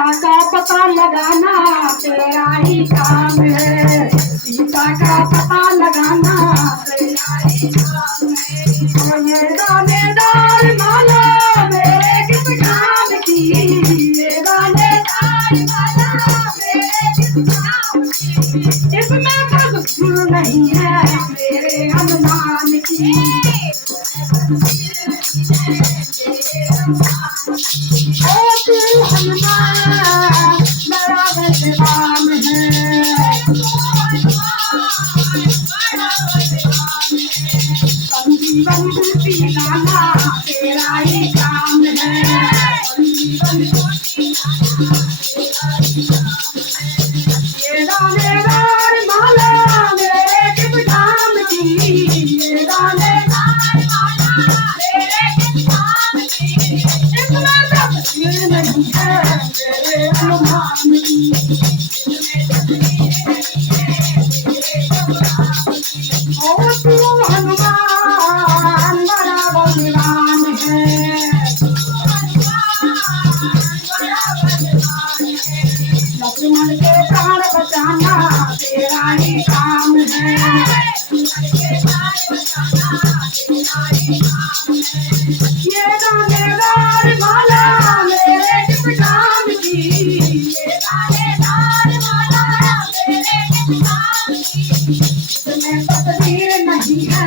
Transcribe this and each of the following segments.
सीता का पता लगाना तेरा ही काम है। सीता का पता लगाना तेरा ही काम है। ये दानेदार माला मेरे किस काम की, ये दानेदार माला मेरे किस काम की। इसमें बस भूल नहीं है मेरे हनुमान की। ओ तू हनुमान बड़ा बलवान है। संजीवन बूटी लाना तेरा ही काम है। संजीवन बूटी लाना तेरा ही काम है। ये दानेदार माला मेरे किस काम की, ये दानेदार माला मेरे किस काम की। इसमें तस्वीर नहीं है मेरे हनुमान की। इसमें तस्वीर नहीं है मेरे हनुमान की। ओ तू हनुमान बड़ा बलवान है। लक्ष्मण के प्राण बचाना तेरा ही काम है। लक्ष्मण के प्राण बचाना तेरा ही काम है। ये दानेदार माला मेरे किस काम की, ये दानेदार माला मेरे किस काम की। इसमें तस्वीर नहीं है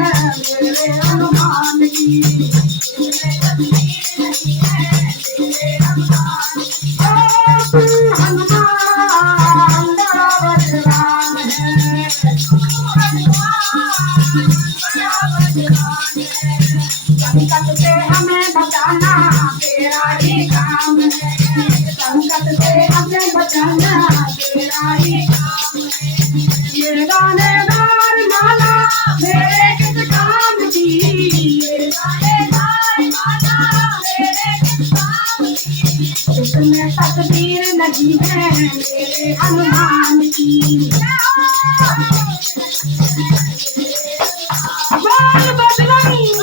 मेरे हनुमान की। इसमें तस्वीर नहीं है मेरे हनुमान की। ओ तू हनुमान बड़ा बलवान है। संकट से हमें बचाना तेरा ही काम है। संकट से हमें बचाना तेरा ही काम है। ये दानेदार माला मेरे किस काम की, ये दानेदार माला मेरे किस काम की। इसमें तस्वीर नहीं है मेरे हनुमान की। बोल बजरंग